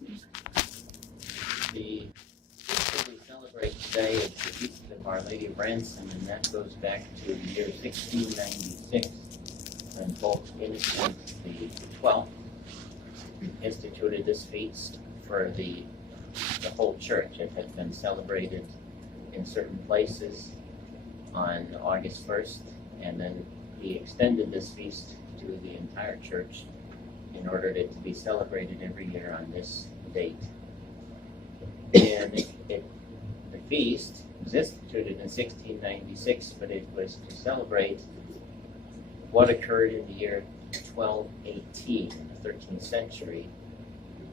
The feast that we celebrate today is the Feast of Our Lady of Ransom, and that goes back to the year 1696, when Pope Innocent the 12th instituted this feast for the whole church. It had been celebrated in certain places on August 1st, and then he extended this feast to the entire church in order it to be celebrated every year on this date. And the feast was instituted in 1696, but it was to celebrate what occurred in the year 1218, in the 13th century.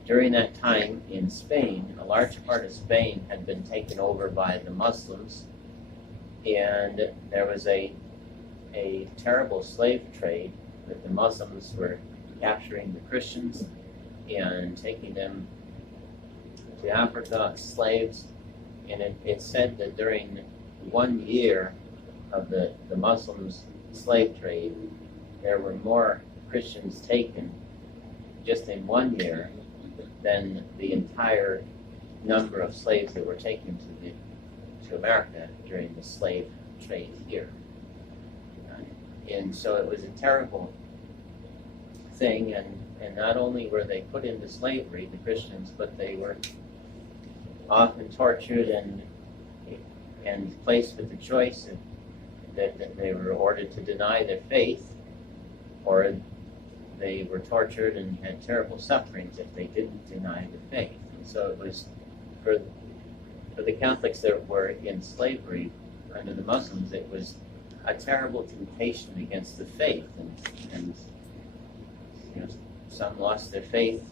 During that time in Spain, a large part of Spain had been taken over by the Muslims, and there was a terrible slave trade that the Muslims were capturing the Christians and taking them to Africa as slaves. And it said that during 1 year of the Muslims' slave trade, there were more Christians taken just in 1 year than the entire number of slaves that were taken to America during the slave trade year. And so it was a terrible thing, and not only were they put into slavery, the Christians, but they were often tortured and placed with the choice that they were ordered to deny their faith, or they were tortured and had terrible sufferings if they didn't deny the faith. And so it was for the Catholics that were in slavery under the Muslims, it was a terrible temptation against the faith, and some lost their faith.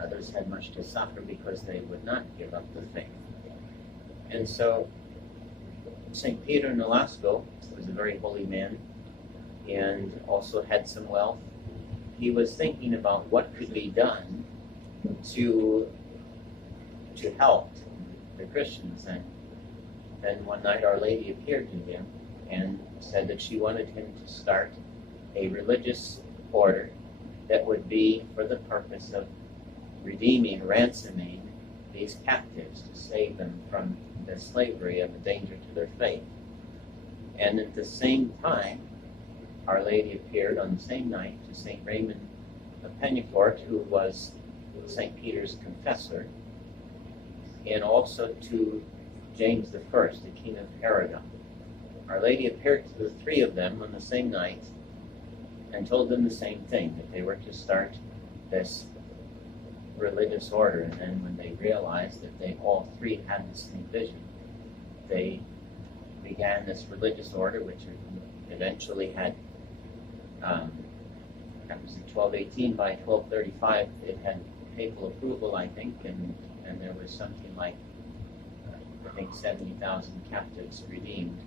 Others had much to suffer because they would not give up the faith. And so St. Peter Nolasco was a very holy man and also had some wealth. He was thinking about what could be done to help the Christians. And then one night Our Lady appeared to him and said that she wanted him to start a religious order that would be for the purpose of redeeming, ransoming these captives to save them from the slavery and the danger to their faith. And at the same time, Our Lady appeared on the same night to St. Raymond of Peñafort, who was St. Peter's confessor, and also to James I, the King of Aragon. Our Lady appeared to the three of them on the same night and told them the same thing, that they were to start this religious order. And then when they realized that they all three had the same vision, they began this religious order, which eventually had, that was in 1218. By 1235, it had papal approval, I think, and there was something like, I think, 70,000 captives redeemed.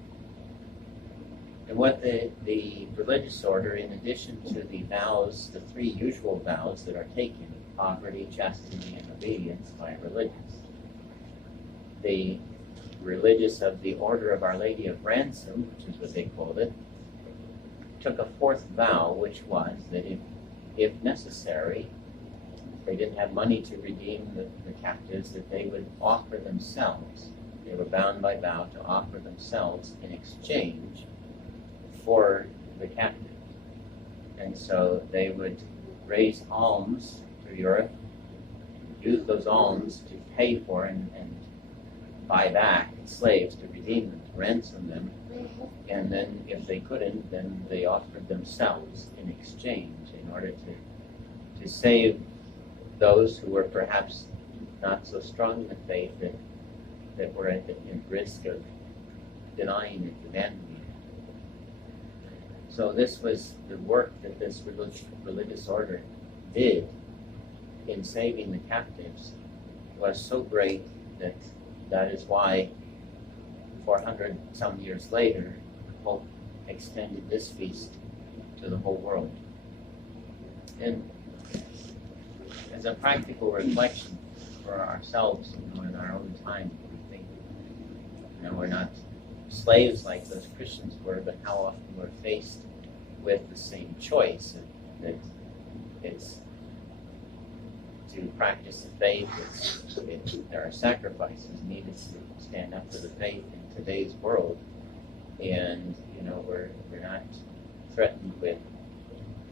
And what the religious order, in addition to the vows, the three usual vows that are taken, poverty, chastity, and obedience by religious, the religious of the Order of Our Lady of Ransom, which is what they called it, took a fourth vow, which was that if necessary, if they didn't have money to redeem the captives, that they would offer themselves. They were bound by vow to offer themselves in exchange for the captive. And so they would raise alms through Europe, use those alms to pay for and buy back slaves, to redeem them, to ransom them. And then if they couldn't, then they offered themselves in exchange in order to save those who were perhaps not so strong in the faith, that were at risk of denying it, abandoning it. So this was the work that this religious order did in saving the captives, was so great that is why 400 some years later, the Pope extended this feast to the whole world. And as a practical reflection for ourselves, in our own time, we think, we're not slaves like those Christians were, but how often we're faced with the same choice, that it's to practice the faith, there are sacrifices needed to stand up for the faith in today's world. And, we're not threatened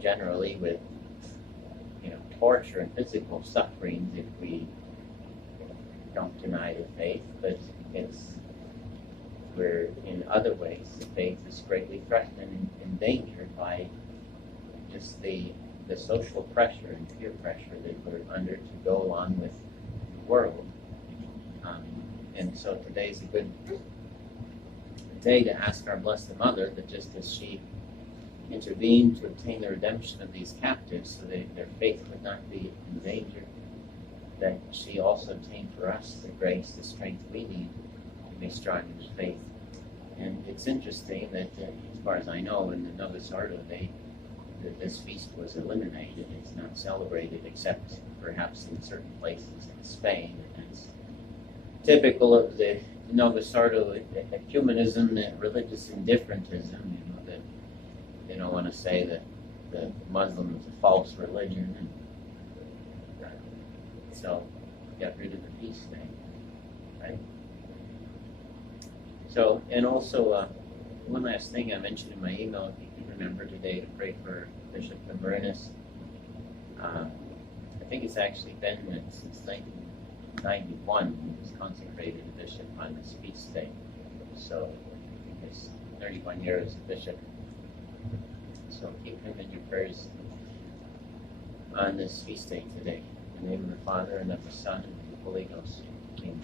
generally with, torture and physical sufferings if we don't deny the faith, but we're in other ways, the faith is greatly threatened and endangered by just the social pressure and peer pressure that we're under to go along with the world. And so today's a good day to ask our Blessed Mother that just as she intervened to obtain the redemption of these captives so that their faith would not be in danger, that she also obtained for us the grace, the strength we need to be strong in the faith. And it's interesting that, as far as I know, in the Novus Ordo, this feast was eliminated. It's not celebrated except perhaps in certain places in Spain. And it's typical of the Novus Ordo ecumenism, religious indifferentism, that they don't want to say that the Muslim is a false religion. And so got rid of the feast day, right? So, and also, one last thing I mentioned in my email, if you can remember today to pray for Bishop Gambrinus. I think it's actually been since 1991 he was consecrated a bishop on this feast day. So, it's 31 years as a bishop. So keep him in your prayers on this feast day today. In the name of the Father, and of the Son, and of the Holy Ghost. Amen.